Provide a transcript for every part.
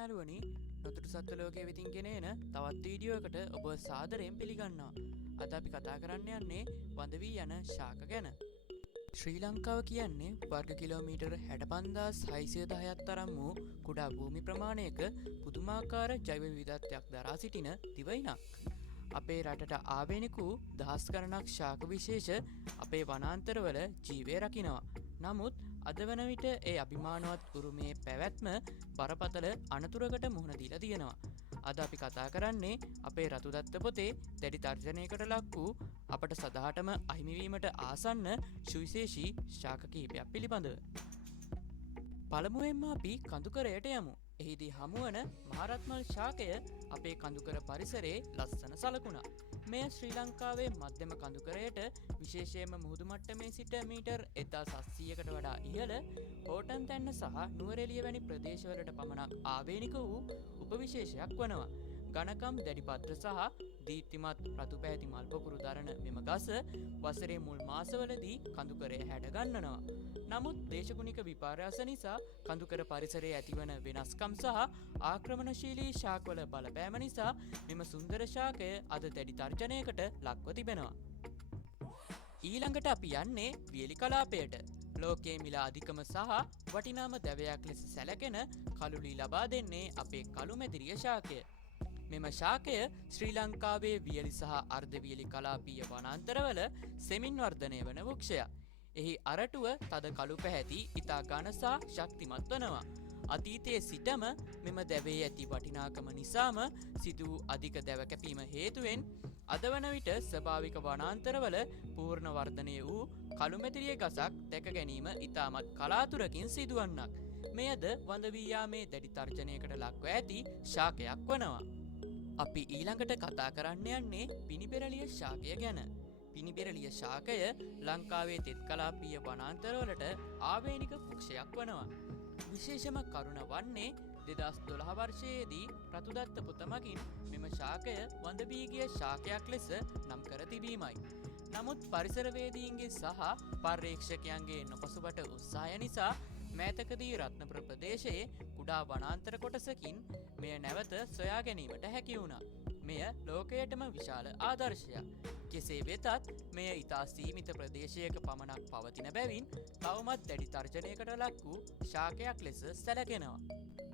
යාළුවනි, නොතුරු සත්ත්ව ලෝකයේ විතින් ගෙනෙන තවත් වීඩියෝ එකට ඔබ සාදරයෙන් පිළිගන්නවා. අද අපි කතා කරන්න යන්නේ වඳ වී යන ශාක ගැන. ශ්‍රී ලංකාව කියන්නේ වර්ග කිලෝමීටර් 65610ක් තරම් වූ කුඩා භූමි ප්‍රමාණයක පුදුමාකාර ජෛව විවිධත්වයක් දරා සිටින දිවයිනක්. අපේ රටට ආවේනික වූ දහස් ගණනක් ශාක විශේෂ අපේ වනාන්තරවල ජීවය රකිනවා. නමුත් අද වන විට ඒ අභිමානවත් උරුමේ පැවැත්ම බරපතල අනතුරකට මුහුණ දීලා තියෙනවා. අද අපි කතා කරන්නේ අපේ රතුදත්ත පොතේ දැඩි තර්ජනයකට ලක් වූ අපට සදහටම අහිමිවීමට ආසන්න සුවිශේෂී ශාක කිහිපයක් පිළිබඳව. පළමුවෙන්ම අපි කඳුකරයට යමු. එහිදී හමුවන මහරත්මල් ශාකය අපේ කඳුකර පරිසරයේ ලස්සන සලකුණක්. මෙය ශ්‍රී ලංකාවේ මධ්‍යම කඳුකරයට විශේෂයෙන්ම මුහුදු මට්ටමේ සිට මීටර් 1700කට වඩා ඉහළ හෝටන් තැන්න සහ නුවරඑළිය වැනි ප්‍රදේශවලට පමණක් ආවේනික වූ උපවිශේෂයක් වනවා. ඝනකම් දැඩි පත්‍ර සහ දීප්තිමත් රතු පැහැති මල් පොකුරු දරන මෙම ගස වසරේ මුල් මාසවලදී කඳුකරය හැඩ ගන්නනවා. නමුත් දේශගුණික විපර්යාස නිසා කඳුකර පරිසරයේ ඇතිවන වෙනස්කම් සහ ආක්‍රමණශීලී ශාකවල බලපෑම නිසා මෙම සුන්දර ශාකය අද දැඩි තර්ජනයකට ලක්ව තිබෙනවා. ඊළඟට අපි යන්නේ වියලි කලාපයට. ලෝකයේ මිල අධිකම සහ වටිනාම දැවයක් ලෙස සැලකෙන කළුලී ලබා දෙන්නේ අපේ කළුමැදිරිය ශාකය. මෙම ශාකය ශ්‍රී ලංකාවේ වියලි සහ අර්ධ වියලි කලාපීය වනාන්තරවල සෙමින් වර්ධනය වන වෘක්ෂයක්. එහි අරටුව තද කළු පැහැති ඉතා ඝන සහ ශක්තිමත් වනවා. අතීතයේ සිටම මෙම දැවේ ඇති වටිනාකම නිසාම සිදු වූ අධික දැව කැපීම හේතුවෙන් අද වන විට ස්වභාවික වනාන්තරවල පූර්ණ වර්ධනය වූ කළුමැදිරිය ගසක් දැක ගැනීම ඉතාමත් කලාතුරකින් සිදුවන්නක්. මෙයද වඳ වී යාමේ දැඩි තර්ජනයකට ලක්ව ඇති ශාකයක් වනවා. අපි ඊළඟට කතා කරන්න යන්නේ පිනිපෙරළිය ශාකය ගැන. පිනිපෙරළිය ශාකය ලංකාවේ තෙත් කලාපීය වනාන්තරවලට ආවේනික වෘක්ෂයක් වනවා. විශේෂම කරුණ වන්නේ 2012 වර්ෂයේදී රතුදත්ත පොත මගින් මෙම ශාකය වඳ වී ගිය ශාකයක් ලෙස නම් කර තිබීමයි. නමුත් පරිසරවේදීන්ගේ සහ පර්යේක්ෂකයන්ගේ නොපසුබට උත්සාහය නිසා මෑතකදී රත්නපුර ප්‍රදේශයේ කුඩා වනාන්තර කොටසකින් මෙය නැවත සොයා ගැනීමට හැකි වුණා. මෙය ලෝකයටම විශාල ආදර්ශයක්. කෙසේ වෙතත් මෙය ඉතා සීමිත ප්‍රදේශයක පමණක් පවතින බැවින් තවමත් දැඩි තර්ජනයකට ලක් වූ ශාකයක් ලෙස සැලකෙනවා.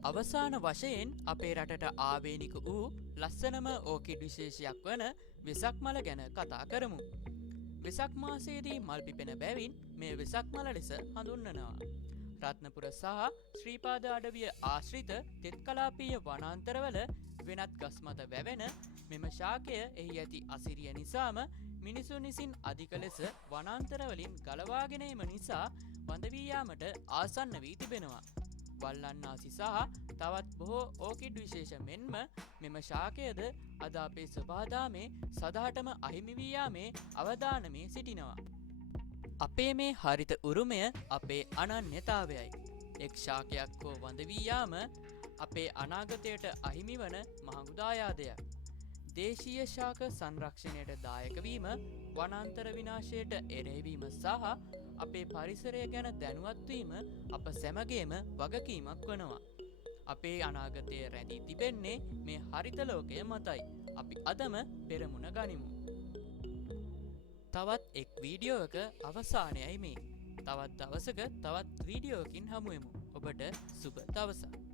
අවසාන වශයෙන් අපේ රටට ආවේනික වූ ලස්සනම ඕකිඩ් විශේෂයක් වන වෙසක් මල ගැන කතා කරමු. වෙසක් මාසයේදී මල් පිපෙන බැවින් මේ වෙසක් මල ලෙස හඳුන්වනවා. රත්නපුර සහ ශ්‍රීපාද අඩවිය ආශ්‍රිත තෙත් කලාපීය වනාන්තරවල වෙනත් ගස් මත වැවෙන මෙම ශාකය එහි ඇති අසිරිය නිසාම මිනිසුන් විසින් අධික ලෙස වනාන්තරවලින් ගලවාගෙන ඒම නිසා වඳ වී යාමට ආසන්න වී තිබෙනවා. වල්ලන්නාසි සහ තවත් බොහෝ ඕකිඩ් විශේෂ මෙන්ම මෙම ශාකයද අද අපේ සොබාදාමේ සදහටම අහිමි වී යාමේ අවදානමේ සිටිනවා. අපේ මේ හරිත උරුමය අපේ අනන්‍යතාවයයි. එක් ශාකයක් හෝ වඳ වී යාම අපේ අනාගතයට අහිමි වන මහඟු දායාදයක්. දේශීය ශාක සංරක්ෂණයට දායක වීම, වනාන්තර විනාශයට එරෙහිවීම සහ අපේ පරිසරය ගැන දැනුවත් වීම අප සැමගේම වගකීමක් වනවා. අපේ අනාගතය රැඳී තිබෙන්නේ මේ හරිත ලෝකය මතයි. අපි අදම පෙරමුණ ගනිමු. තවත් එක් වීඩියෝවක අවසානයයි මේ. තවත් දවසක තවත් වීඩියෝකින් හමුවෙමු. ඔබට සුබ දවසක්.